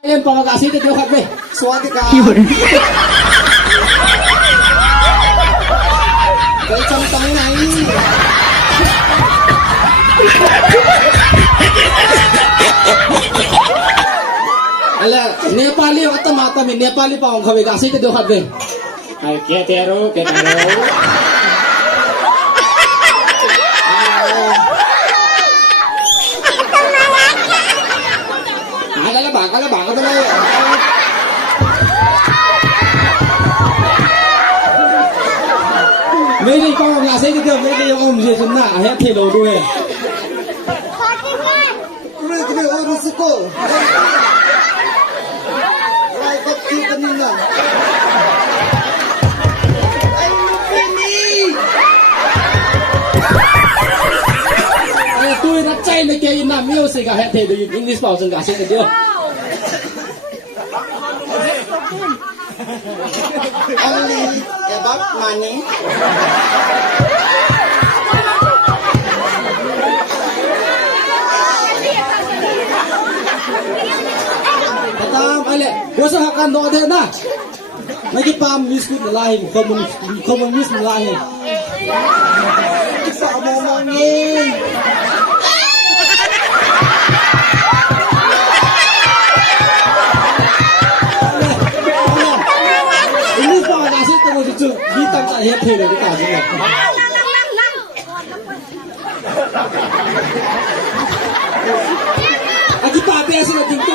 Ayan, pangagasi dito ka be. Swati ka. Kaya camtang na ini. Ala, Nepali yung mata min Nepali pa ang kami kasi dito ka be. Ay, ketero. Kalabang ka ba? Mấy con là sẽ được mấy cái ông gì chúng ta hết thể đồ đuôi. Kaya oras ko. Ay, ba't yung kanina? Ay, Pini! Tôi đã chạy lên cái Nam music hết thể đồ English bảo rằng cả sẽ được. Only about money. Tatam ale, bosa hakan do de na. Lagi pam miss ku lahi, common miss lahi. Sa momongin. English bảo là sẽ tôi được chữ, đi tăng tại hết thể đồ cái cả gì này. Aki pa pe sila ting to